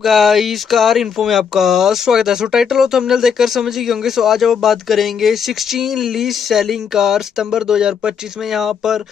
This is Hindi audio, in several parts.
गाइस कार इन्फो में आपका स्वागत है। टाइटल और थंबनेल देखकर समझ ही होंगे। आज अब बात करेंगे 16 लीज सेलिंग कार सितंबर 2025 में। यहाँ पर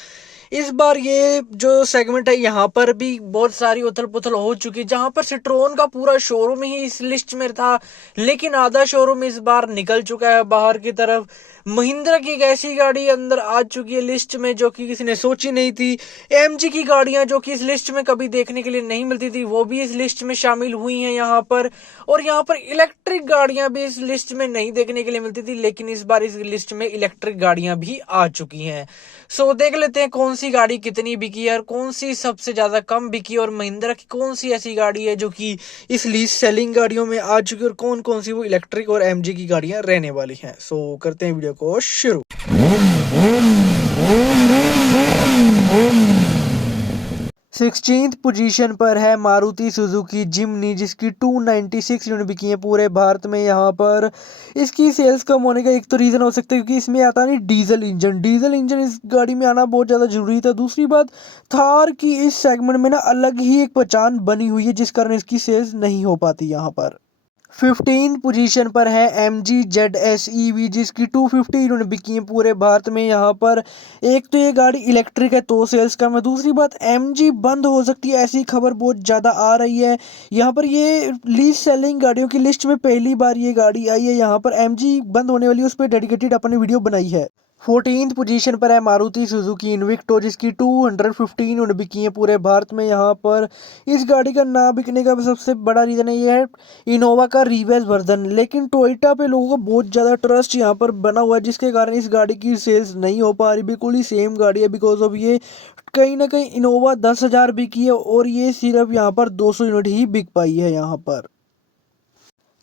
इस बार ये जो सेगमेंट है यहाँ पर भी बहुत सारी उथल पुथल हो चुकी है, जहां पर सिट्रोन का पूरा शोरूम ही इस लिस्ट में था, लेकिन आधा शोरूम इस बार निकल चुका है बाहर की तरफ। महिंद्रा की एक ऐसी गाड़ी अंदर आ चुकी है लिस्ट में जो कि किसी ने सोची नहीं थी। एमजी की गाड़ियां जो कि इस लिस्ट में कभी देखने के लिए नहीं मिलती थी, वो भी इस लिस्ट में शामिल हुई हैं यहाँ पर। और यहाँ पर इलेक्ट्रिक गाड़ियां भी इस लिस्ट में नहीं देखने के लिए मिलती थी, लेकिन इस बार इस लिस्ट में इलेक्ट्रिक गाड़ियां भी आ चुकी हैं। सो देख लेते हैं कौन सी गाड़ी कितनी बिकी है और कौन सी सबसे ज्यादा कम बिकी, और महिंद्रा की कौन सी ऐसी गाड़ी है जो कि इस लीज सेलिंग गाड़ियों में आ चुकी है, और कौन कौन सी वो इलेक्ट्रिक और एमजी की गाड़ियां रहने वाली हैं। सो करते हैं वीडियो को शुरू। 16th पोजीशन पर है मारुति सुजुकी जिम्नी, जिसकी 296 यूनिट बिकी है पूरे भारत में। यहाँ पर इसकी सेल्स कम होने का एक तो रीज़न हो सकता है क्योंकि इसमें आता नहीं डीजल इंजन इस गाड़ी में आना बहुत ज़्यादा जरूरी था। दूसरी बात, थार की इस सेगमेंट में ना अलग ही एक पहचान बनी हुई है, जिस कारण इसकी सेल्स नहीं हो पाती। यहाँ पर 15 पोजीशन पर है MG ZS EV, जिसकी 250 यूनिट बिकी है पूरे भारत में। यहाँ पर एक तो ये गाड़ी इलेक्ट्रिक है तो सेल्स कम है, दूसरी बात MG बंद हो सकती है, ऐसी खबर बहुत ज़्यादा आ रही है। यहाँ पर ये लीज सेलिंग गाड़ियों की लिस्ट में पहली बार ये गाड़ी आई है। यहाँ पर MG बंद होने वाली है, उस पर डेडिकेटेड अपने वीडियो बनाई है। 14th पोजीशन पर है मारुति सुजुकी इन्विक्टो, जिसकी 215 यूनिट बिकी है पूरे भारत में। यहाँ पर इस गाड़ी का ना बिकने का सबसे बड़ा रीज़न है ये है इनोवा का रिवर्स वर्जन, लेकिन टोयोटा पे लोगों को बहुत ज़्यादा ट्रस्ट यहाँ पर बना हुआ है, जिसके कारण इस गाड़ी की सेल्स नहीं हो पा रही। बिल्कुल ही सेम गाड़ी है, बिकॉज ऑफ ये कहीं ना कहीं इनोवा 10,000 बिकी है और ये सिर्फ यहाँ पर 200 यूनिट ही बिक पाई है। यहाँ पर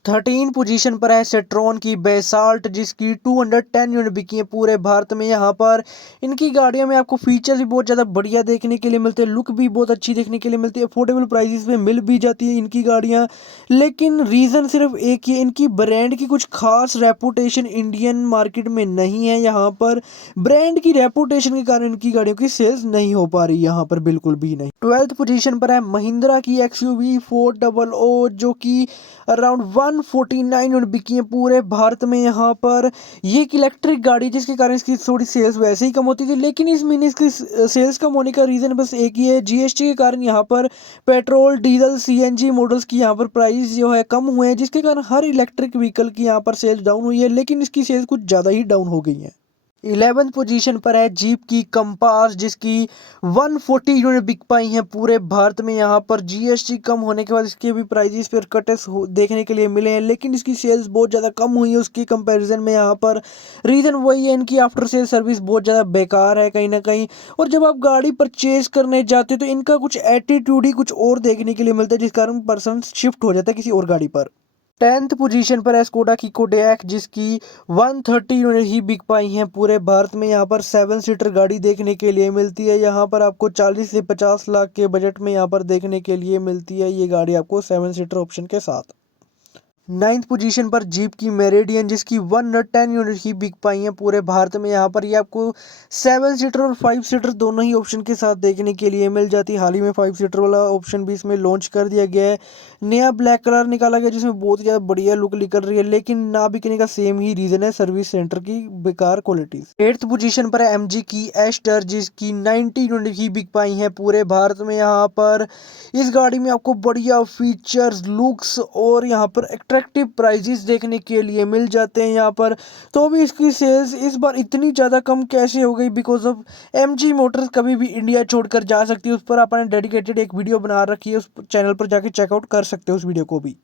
13 पोजीशन पर है सेट्रॉन की बेसाल्ट, जिसकी 210 यूनिट बिकी है पूरे भारत में। यहाँ पर इनकी गाड़ियों में आपको फीचर्स भी बहुत ज़्यादा बढ़िया देखने के लिए मिलते हैं, लुक भी बहुत अच्छी देखने के लिए मिलती है, अफोर्डेबल प्राइसेस में मिल भी जाती है इनकी गाड़ियाँ। लेकिन रीज़न सिर्फ एक ही है, इनकी ब्रांड की कुछ खास रेपुटेशन इंडियन मार्केट में नहीं है। यहाँ पर ब्रांड की रेपुटेशन के कारण इनकी गाड़ियों की सेल्स नहीं हो पा रही यहाँ पर, बिल्कुल भी नहीं। 12th पोजीशन पर है महिंद्रा की XUV 400, जो कि अराउंड 149 यूनिट बिकी है पूरे भारत में। यहाँ पर ये एक इलेक्ट्रिक गाड़ी, जिसके कारण इसकी थोड़ी सेल्स वैसे ही कम होती थी, लेकिन इस महीने इसकी सेल्स कम होने का रीज़न बस एक ही है, GST के कारण यहाँ पर पेट्रोल डीजल CNG मॉडल्स की यहाँ पर प्राइस जो है कम हुए हैं, जिसके कारण हर इलेक्ट्रिक व्हीकल की यहाँ पर सेल्स डाउन हुई है, लेकिन इसकी सेल्स कुछ ज़्यादा ही डाउन हो गई है। 11th पोजीशन पर है जीप की कंपास, जिसकी 140 यूनिट बिक पाई हैं पूरे भारत में। यहाँ पर GST कम होने के बाद इसके भी प्राइजेस पर कट्स देखने के लिए मिले हैं, लेकिन इसकी सेल्स बहुत ज़्यादा कम हुई है उसकी कंपैरिजन में। यहाँ पर रीज़न वही है, इनकी आफ्टर सेल सर्विस बहुत ज़्यादा बेकार है कहीं ना कहीं, और जब आप गाड़ी परचेज करने जाते हो तो इनका कुछ एटीट्यूड ही कुछ और देखने के लिए मिलता है, जिस कारण पर्सन शिफ्ट हो जाता है किसी और गाड़ी पर। 10th पोजीशन पर है स्कोडा की कोडियाक, जिसकी 130 यूनिट ही बिक पाई हैं पूरे भारत में। यहाँ पर 7 सीटर गाड़ी देखने के लिए मिलती है। यहाँ पर आपको 40 से 50 लाख के बजट में यहाँ पर देखने के लिए मिलती है ये गाड़ी आपको 7 सीटर ऑप्शन के साथ। 9th पोजीशन पर जीप की मेरिडियन, जिसकी 110 यूनिट ही बिक पाई हैं पूरे भारत में। यहाँ पर ये आपको 7 सीटर और 5 सीटर दोनों ही ऑप्शन के साथ देखने के लिए मिल जाती है। हाल ही में 5 सीटर वाला ऑप्शन भी इसमें लॉन्च कर दिया गया है। नया ब्लैक कलर निकाला गया जिसमें बहुत ज़्यादा बढ़िया लुक निकल रही है, लेकिन ना बिकने का सेम ही रीज़न है, सर्विस सेंटर की बेकार क्वालिटी। 8th पोजीशन पर है MG की एस्टर, जिसकी 90 यूनिट ही बिक पाई हैं पूरे भारत में। यहाँ पर इस गाड़ी में आपको बढ़िया फीचर्स, लुक्स और यहाँ पर अट्रैक्टिव प्राइजेस देखने के लिए मिल जाते हैं यहाँ पर। तो भी इसकी सेल्स इस बार इतनी ज़्यादा कम कैसे हो गई, बिकॉज ऑफ MG मोटर्स कभी भी इंडिया छोड़कर जा सकती है, उस पर आपने डेडिकेटेड एक वीडियो बना रखी है, उस चैनल पर जाके चेकआउट कर सकते हो उस वीडियो को भी।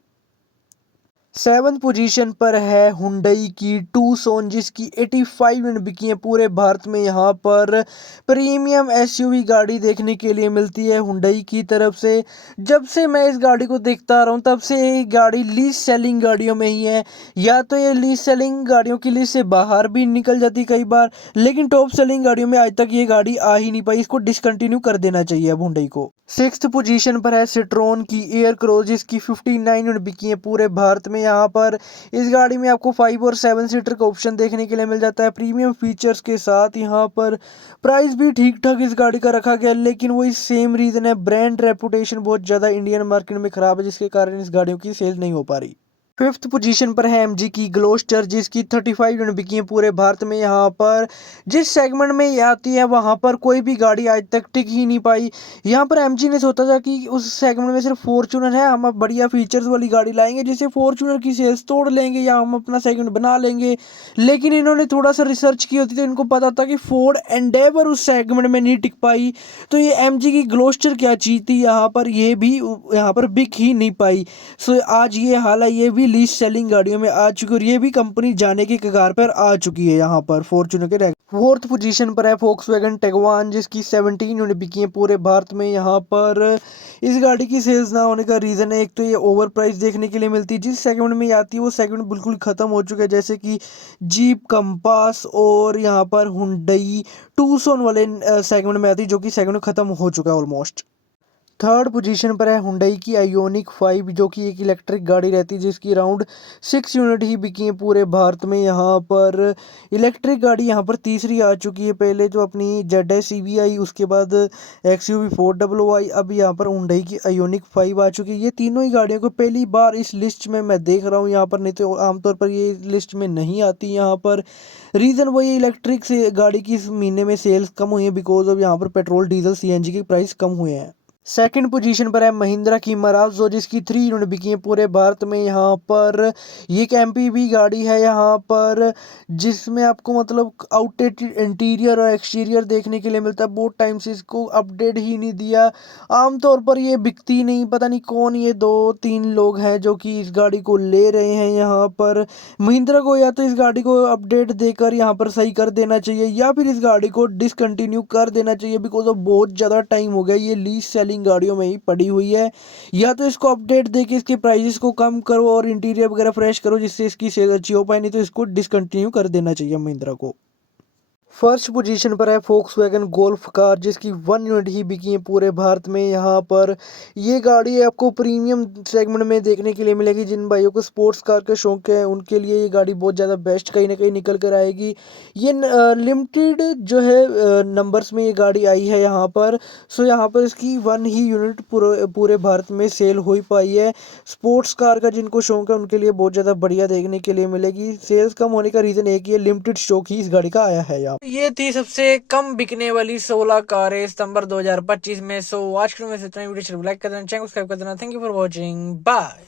7th पोजीशन पर है हुंडई की टूसॉन, जिसकी 85 यूनिट बिकी है पूरे भारत में। यहाँ पर प्रीमियम SUV गाड़ी देखने के लिए मिलती है हुंडई की तरफ से। जब से मैं इस गाड़ी को देखता आ रहा हूँ तब से ये गाड़ी लीज सेलिंग गाड़ियों में ही है, या तो ये लीज सेलिंग गाड़ियों की लिस्ट से बाहर भी निकल जाती कई बार, लेकिन टॉप सेलिंग गाड़ियों में आज तक ये गाड़ी आ ही नहीं पाई। इसको डिसकंटिन्यू कर देना चाहिए अब हुंडई को। 6th पोजीशन पर है सिट्रोन की एयर क्रॉस, जिसकी 59 यूनिट बिकी है पूरे भारत में। में यहाँ पर इस गाड़ी में आपको 5 और 7 सीटर का ऑप्शन देखने के लिए मिल जाता है प्रीमियम फीचर्स के साथ। यहाँ पर प्राइस भी ठीक ठाक इस गाड़ी का रखा गया, लेकिन वही सेम रीज़न है, ब्रांड रेपुटेशन बहुत ज़्यादा इंडियन मार्केट में ख़राब है, जिसके कारण इस गाड़ियों की सेल नहीं हो पा रही। फिफ्थ पोजीशन पर है एमजी की ग्लोस्टर, जिसकी 35 यूनिट बिकी है पूरे भारत में। यहाँ पर जिस सेगमेंट में ये आती है वहाँ पर कोई भी गाड़ी आज तक टिक ही नहीं पाई। यहाँ पर एमजी ने सोचा था कि उस सेगमेंट में सिर्फ फॉर्च्यूनर है, हम अब बढ़िया फीचर्स वाली गाड़ी लाएंगे जिससे फॉर्च्यूनर की सेल्स तोड़ लेंगे या हम अपना सेगमेंट बना लेंगे। लेकिन इन्होंने थोड़ा सा रिसर्च की होती तो इनको पता था कि फोर्ड एंडेवर उस सेगमेंट में नहीं टिक पाई, तो ये एमजी की ग्लोस्टर क्या चीज़ थी, यहाँ पर ये भी यहाँ पर बिक ही नहीं पाई। सो आज ये हाल है, ये भी लीस्ट सेलिंग गाड़ियों में आ चुकी है और ये भी कंपनी जाने की कगार पर आ चुकी है। यहाँ पर फॉर्च्यूनर के फोर्थ पोजीशन पर है फोक्सवैगन टिगवान, जिसकी 17 यूनिट बिकी है पूरे भारत में। यहाँ पर इस गाड़ी की सेल्स ना होने का रीज़न है, एक तो ये ओवर प्राइस देखने के लिए मिलती है, जिस सेगमेंट में ये आती है वो सेगमेंट बिल्कुल ख़त्म हो चुका है, जैसे कि जीप कंपास और यहाँ पर हुंडई टूसॉन वाले सेगमेंट में आती है, जो कि सेगमेंट ख़त्म हो चुका है ऑलमोस्ट। थर्ड पोजीशन पर है हुंडई की आयोनिक 5, जो कि एक इलेक्ट्रिक गाड़ी रहती है, जिसकी अराउंड 6 यूनिट ही बिकी है पूरे भारत में। यहाँ पर इलेक्ट्रिक गाड़ी यहाँ पर तीसरी आ चुकी है, पहले जो अपनी ZS आई, उसके बाद XUV 400 आई, अब यहाँ पर हुंडई की आयोनिक 5 आ चुकी है। ये तीनों ही गाड़ियों को पहली बार इस लिस्ट में मैं देख रहा हूँ यहाँ पर, नहीं तो आमतौर पर ये लिस्ट में नहीं आती। यहाँ पर रीज़न वही इलेक्ट्रिक से गाड़ी की इस महीने में सेल्स कम हुई है, बिकॉज ऑफ यहाँ पर पेट्रोल डीजल CNG के प्राइस कम हुए हैं। सेकंड पोजीशन पर है महिंद्रा की मराजो, जिसकी 3 यूनिट बिकी है पूरे भारत में। यहाँ पर ये एक MPV गाड़ी है यहाँ पर, जिसमें आपको मतलब आउटडेटेड इंटीरियर और एक्सटीरियर देखने के लिए मिलता है। बहुत टाइम से इसको अपडेट ही नहीं दिया, आमतौर पर ये बिकती नहीं, पता नहीं कौन ये 2-3 लोग हैं जो कि इस गाड़ी को ले रहे हैं। यहाँ पर महिंद्रा को या तो इस गाड़ी को अपडेट देकर यहाँ पर सही कर देना चाहिए या फिर इस गाड़ी को डिसकंटिन्यू कर देना चाहिए, बिकॉज ऑफ बहुत ज़्यादा टाइम हो गया ये लीज सेलिंग गाड़ियों में ही पड़ी हुई है। या तो इसको अपडेट देके इसके प्राइसेस को कम करो और इंटीरियर वगैरह फ्रेश करो, जिससे इसकी सेल अच्छी हो पाए, नहीं तो इसको डिसकंटिन्यू कर देना चाहिए महिंद्रा को। फर्स्ट पोजीशन पर है फोक्सवैगन गोल्फ कार, जिसकी 1 यूनिट ही बिकी है पूरे भारत में। यहाँ पर ये गाड़ी आपको प्रीमियम सेगमेंट में देखने के लिए मिलेगी। जिन भाइयों को स्पोर्ट्स कार का शौक है उनके लिए ये गाड़ी बहुत ज़्यादा बेस्ट कहीं ना कहीं निकल कर आएगी। ये लिमिटेड जो है नंबर्स में ये गाड़ी आई है यहाँ पर। सो यहाँ पर इसकी 1 ही यूनिट पूरे भारत में सेल हो ही पाई है। स्पोर्ट्स कार का जिनको शौक है उनके लिए बहुत ज़्यादा बढ़िया देखने के लिए मिलेगी। सेल्स कम होने का रीज़न एक ही है, लिमिटेड स्टॉक ही इस गाड़ी का आया है यहाँ। ये थी सबसे कम बिकने वाली 16 कारें सितंबर 2025 में। सो आज के में इतना वीडियो लाइक कर देना, चैनल सब्सक्राइब कर देना। Thank you for watching, bye.